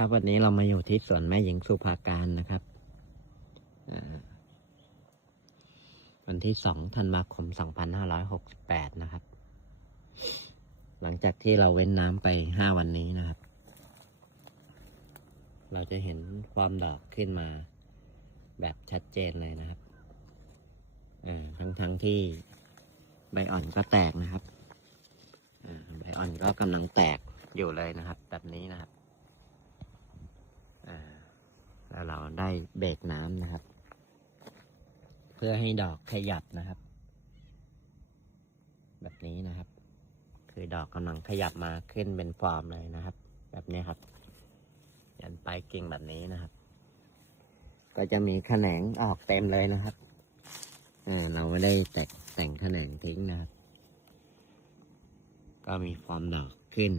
ครับวันนี้เรามาอยู่ที่สวนแม่หญิงสุภาการนะครับ วันที่สองธันวาคมสองพันห้าร้อยหกสิบแปดนะครับ หลังจากที่เราเว้นน้ำไปห้าวันนี้นะครับ เราจะเห็นความดอกขึ้นมาแบบชัดเจนเลยนะครับทั้งทั้งที่ใบอ่อนก็แตกนะครับใบอ่อนก็กำลังแตกอยู่เลยนะครับ แบบนี้นะครับ เราได้เบรกน้ำนะครับ เพื่อให้ดอกขยับนะครับ แบบนี้นะครับ คือดอกกำลังขยับมาขึ้นเป็นฟอร์มเลยนะครับ แบบนี้ครับ ยันปลายกิ่งแบบนี้นะครับ ก็จะมีแขนงออกเต็มเลยนะครับอ่าเราไม่ได้แต่งแต่งแขนงทิ้งนะครับ ก็มีฟอร์มดอกขึ้น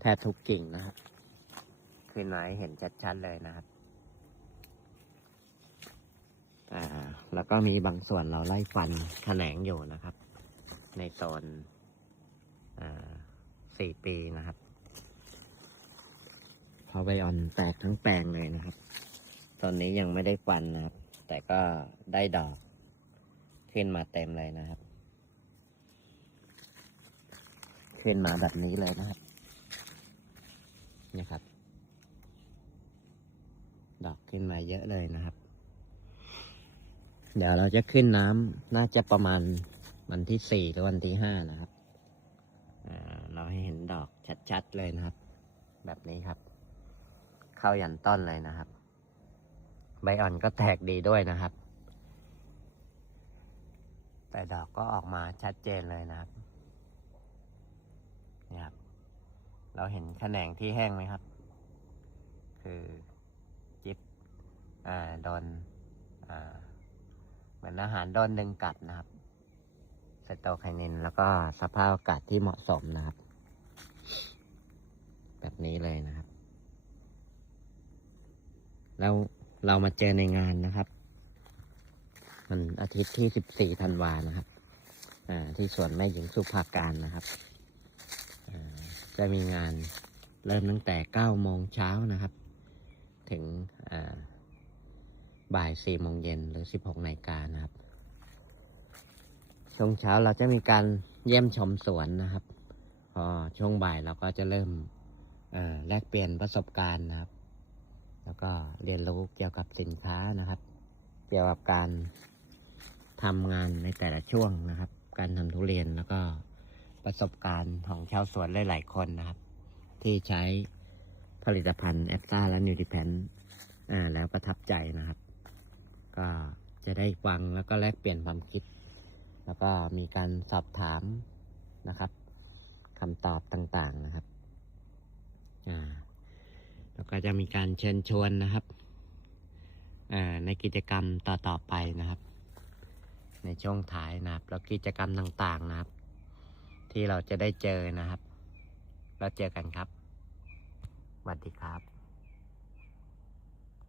แทบทุกกิ่งนะครับ ขึ้นมาให้เห็นชัดๆเลยนะครับ อ่า แล้วก็มีบางส่วนเราไล่ฟันแขนงอยู่นะครับ ในโซนอ่าสี่ปีนะครับพอใบอ่อนแตกทั้งแปลงเลยนะครับ ตอนนี้ยังไม่ได้ฟันนะครับ แต่ก็ได้ดอกขึ้นมาเต็มเลยนะครับ ขึ้นมาแบบนี้เลยนะครับเนี่ยครับ ดอกขึ้นมาเยอะเลยนะครับ เดี๋ยวเราจะขึ้นน้ำน่าจะประมาณวันที่สี่หรือวันที่ห้านะครับเราให้เห็นดอกชัดๆเลยนะครับ แบบนี้ครับ เข้ายันต้นเลยนะครับ ใบอ่อนก็แตกดีด้วยนะครับ แต่ดอกก็ออกมาชัดเจนเลยนะครับนี่ครับ เราเห็นแขนงที่แห้งไหมครับ คือ อ่าโดนอ่าเหมือนอาหารโดนดึงกัดนะครับสโตไคนินแล้วก็สภาพอากาศที่เหมาะสมนะครับ แบบนี้เลยนะครับ แล้วเรามาเจอในงานนะครับมันอาทิตย์ที่สิบสี่ธันวานะครับอ่าที่สวนแม่หญิงสุภาการนะครับจะมีงานเริ่มตั้งแต่เก้าโมงเช้านะครับ ถึงอ่า บ่ายสี่โมงเย็นหรือสิบหกนาฬิกานะครับ ช่วงเช้าเราจะมีการเยี่ยมชมสวนนะครับ พอช่วงบ่ายเราก็จะเริ่มแลกเปลี่ยนประสบการณ์นะครับ แล้วก็เรียนรู้เกี่ยวกับสินค้านะครับ เกี่ยวกับการทำงานในแต่ละช่วงนะครับ การทำทุเรียนแล้วก็ประสบการณ์ของชาวสวนหลาย ๆ คนนะครับ ที่ใช้ผลิตภัณฑ์แอปซ่าและนิวทริแพนอ่าแล้วประทับใจนะครับ ก็จะได้ฟังแล้วก็แลกเปลี่ยนความคิด แล้วก็มีการสอบถามนะครับคำตอบต่างๆนะครับอ่าแล้วก็จะมีการเชิญชวนนะครับในกิจกรรมต่อๆไปนะครับ ในช่วงท้ายนะครับ แล้วกิจกรรมต่างๆนะครับ ที่เราจะได้เจอนะครับแล้วเจอกันครับสวัสดีครับ